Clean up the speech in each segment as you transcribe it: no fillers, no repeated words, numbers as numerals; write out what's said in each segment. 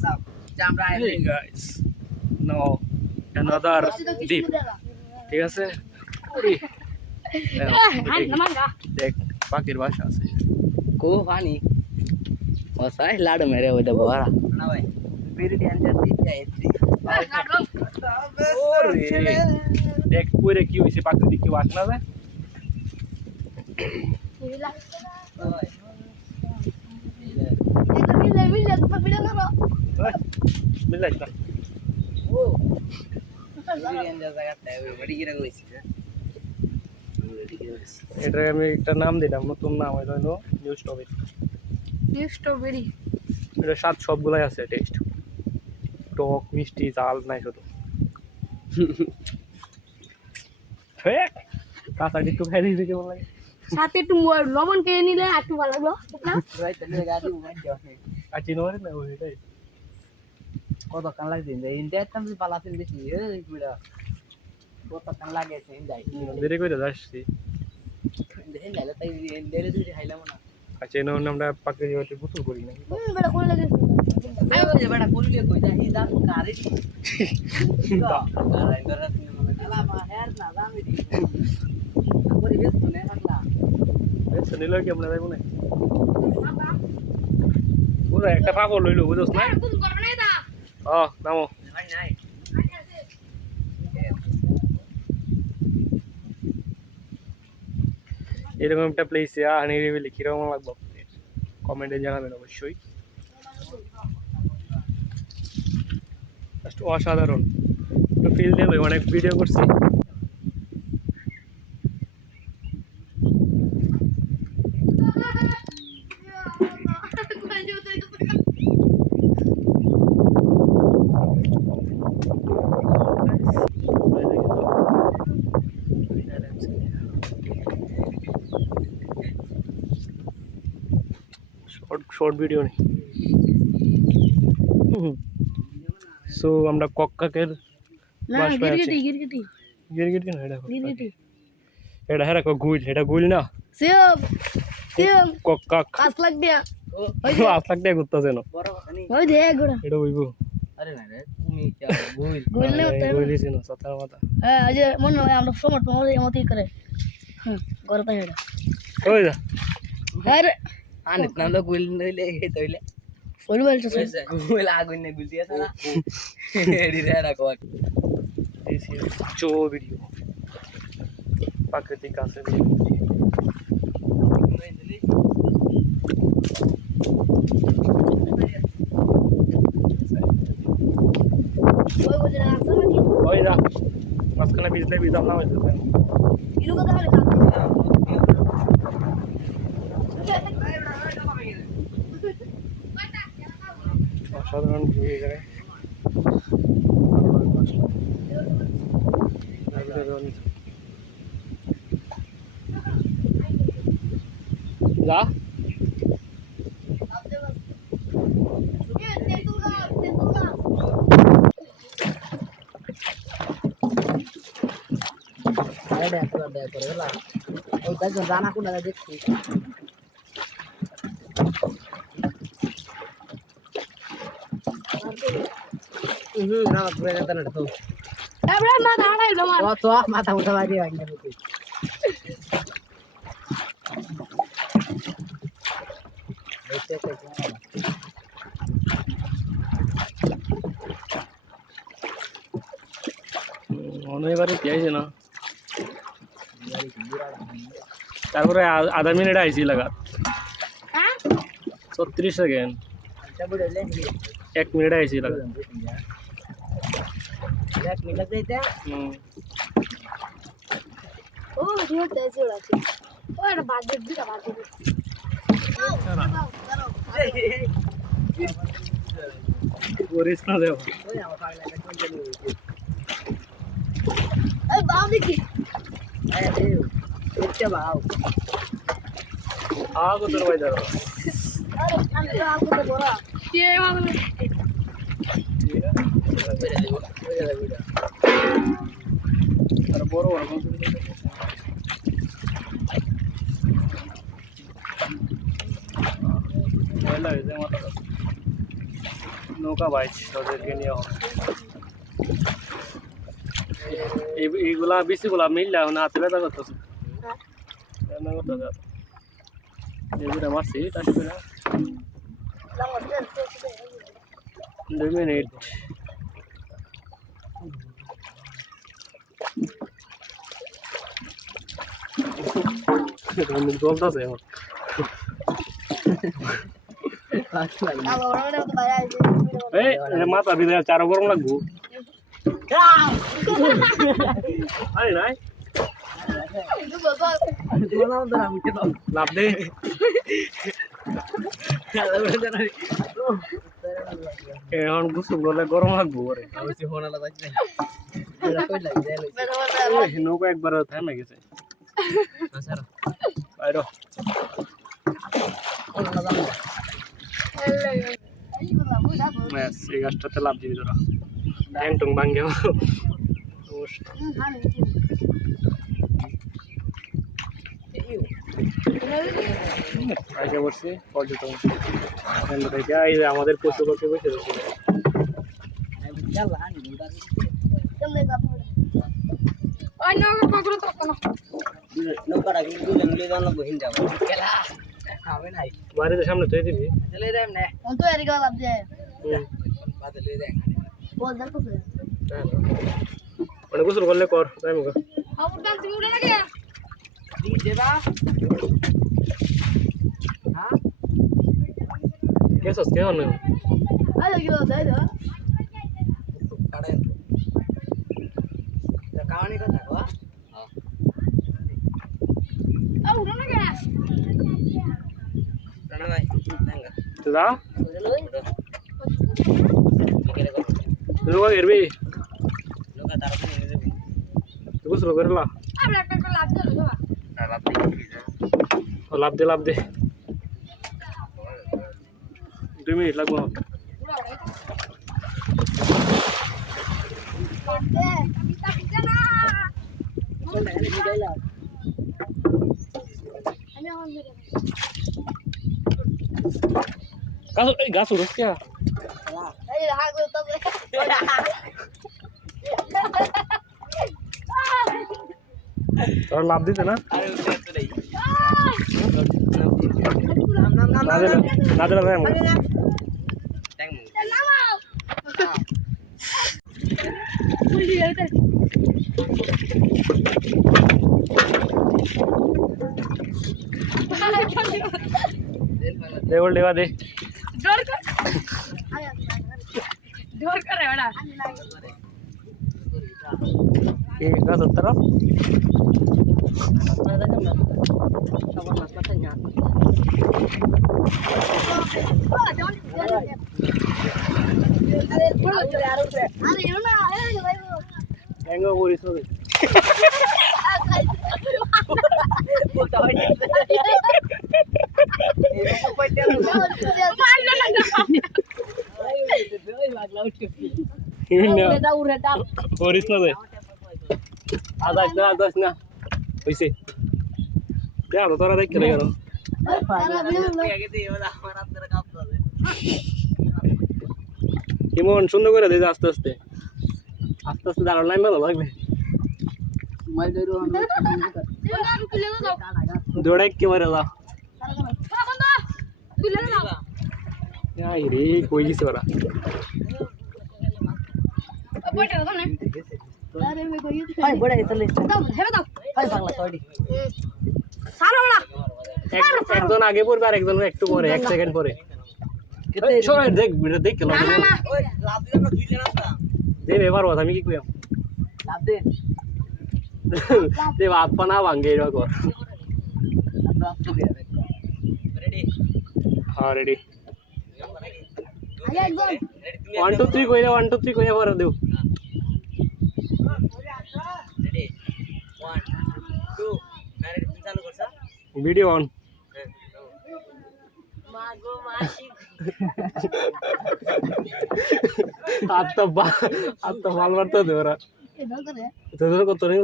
Hey guys, now another deep. ঠিক আছে দেখ পাখির বাসা আছে को पानी ओसाय लाड मेरे वो तो बोरा ना भाई फिर टेंशन दी जाए দেখ পুরে কি হইছে পাখির দিকে বাস না যায় মিলাই না ओ टेंशन जगह है बड़ी गिरा होइছে এটা আমি একটা নাম দিলাম নতুন নাম হলো নিউ স্ট্রবেরি এটা স্বাদ সবগুলাই আছে টেস্ট টক মিষ্টি ঝাল নাই শুধু ঠিক কাঁচা একটু খাই দিয়েছে কেমন লাগে সাথে একটু লবণ খেয়ে নিলে একটু ভালো লাগলো না ভাই তাহলে গাড়ি উড়াই দাও আর চিনোরে না ওইটাই কত কান লাগছে ইন্ডিয়া তো আমি পালাতেন বেশি এই গুড়া কত কান লাগেছে ইন্ডিয়া দেরি করে যাচ্ছি দেখেন না তাই ইন্ডিয়া দুই খাইলাম না আচ্ছা এই নাম আমরা পাকে যেতে গোসল করি না বড় কোন লাগে আই ওই বড় কোলিয়ে কই যা হিদা কারে কারাই ধরা তুমি মনে আলা মা হের না জামি দি পরিবেশ শুনে থাকলা আচ্ছা নিলো কি আমরা যাইব না ওরা একটা পাগল লইলো বুঝছস না তুমি করবে না দা নামো নাই নাই এরকম একটা প্লেসে আনি রিভিল কিরকম লাগবে কমেন্টে জানাবেন অবশ্যই জাস্ট অসাধারণ একটু ফিল দেবে অনেক ভিডিও করছি শর্ট ভিডিও নেই সো আমরা কক্কাকের না গিরগিটি না এটা হেরা গুইল এটা গুইল না সেম কক্কাক কাজ লাগ দিয়া আসলাক দিয়ে ঘুরতেছে না বড় কথা নেই ওই দে গোড়া এটা হইবো আরে না রে তুমি কি গুইল গোল না তো গুইলিস না সাতার মাথা হ্যাঁ আজ মনে হয় আমরা সমট মতই করে গরতা হেডা ওই যা আরে আনিত না তো গুইল নইলে তইলে ফুল বলছ গুইল আগুন নে গুইল দিয়া সারা এডি রে রাখো জো ভিডিও প্রাকৃতিক আছে ওই বলে না আসলে কি ওই যা মাঝখানে বিজলে বিজাম না হয়েছে ইরু কথা বলে অসাধারণ ভিউ এখানে যা দেখো এলা ওই দেখো জানা কোনটা দেখছি না ঘুরে যেতে না তো এবড়া মাথা হারাইলো আমার তো মাথা উঠা বাড়ি ভাঙা দিতে এইটা তো অনেকবারে পেয়েছে না তারপরে আধা মিনিট আইসি লাগা 36 সেকেন্ড 1 মিনিট আইসি লাগা 1 মিনিট যাইতে ও ভিডিও তেজি আছে ও এটা বাজেট দিটা বাজেট ওরিস না দেও ওই আমার পাগলা একটা কোন জন্য এই বাম দেখি আরে দেও এটা বাও আগো তোর ভাই দাও আরে আমি তো আলগো তো বড় কে মাগলে বেরে দেব বেরে দেব আর বড় বড় ময়লা হয়েছে মাথা নৌকা বাইচ ওদেরকে নিয়ে হবে এইগুলা বেশিগুলা মিললে এখন হাতে ব্যথা করতেছে এগুলো মারছি তার করে 2 মিনিট জলতেছে এখন এই মাথা ভিতরে চারো গরম লাগবো আরে নাই লাভ দে এখন গোসল করলে গরম লাগবো ওরে নৌকা একবার থেমে গেছে বাইরো ব্যাস এই গাছটাতে লাভ দিবি তোরা ট্যাং টং ভাঙ্গে আগে বসছি পর্যটন থেকে আমাদের পশু পাখি বসে রয়েছে বাড়িতে সামনে তুই দিবি মানে গোসল করলে কর তাই মুখ কেসস কে হন যা লোক এরবি গোসল করলা লাভ দে 2 মিনিট লাগবো গাছ উঠস কে তোর লাভ দিতে না না দিলে ভাই दे बोल देवा दे डोर करे बड़ा ये का सत्तर ಹೆಂಗೋ ಊರಿಸೋದು ಊರಿಸ್ನದೆ ಅದಾಯ್ತು ನಾ ಪೈಸೆ ಯಾರು তোরা দেখতে গেল কেমন সুন্দর করে দিয়েছে আস্তে আস্তে আস্তে আস্তে দাঁড়ানো লাইন ভালো লাগবে দৌড়াই কে মারে দাও রে কই গেছে ওরা একজন আগে পড়বে আর একজন একটু পরে 1 সেকেন্ড পরে দেখ দেখ এবার আমি কি কইম দে হাত পা না ভাঙ্গে এরকম হ্যাঁ রেডি 1 2 3 কইরা 1 2 3 কইরা পরে দেও রেডি 1 2 রেডি তুমি চালু করছ ভিডিও অন মাগো মাসি আত্তা ভাল মারতে দে ওরা তোদের কত নেই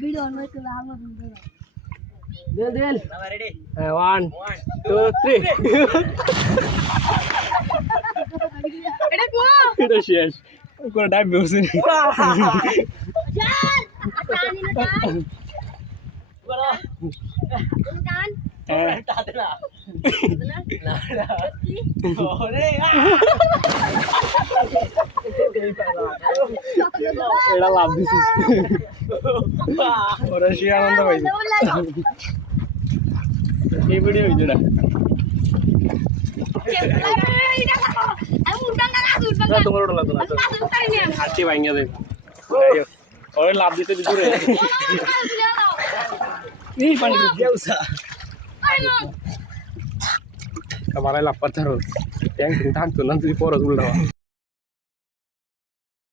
ভিডিও অন করে দিল Now ready? 1 1, 2 3 এটা কো এটা শেষ কোন টাইম বেউছে যান টানি না টান বলো টান তাতে না না না ওরে এটা লাভ দিছি ওরা সে আনন্দ পাইছে এই ভিডিও হইছে না তোমার ওটা লাগতো না আজকে ভাঙিয়া দেব ওরে লাভ দিতে দূরে এই পানি Jausa. Kemarin lapar terus. Yang tentang tuh nanti porot udah.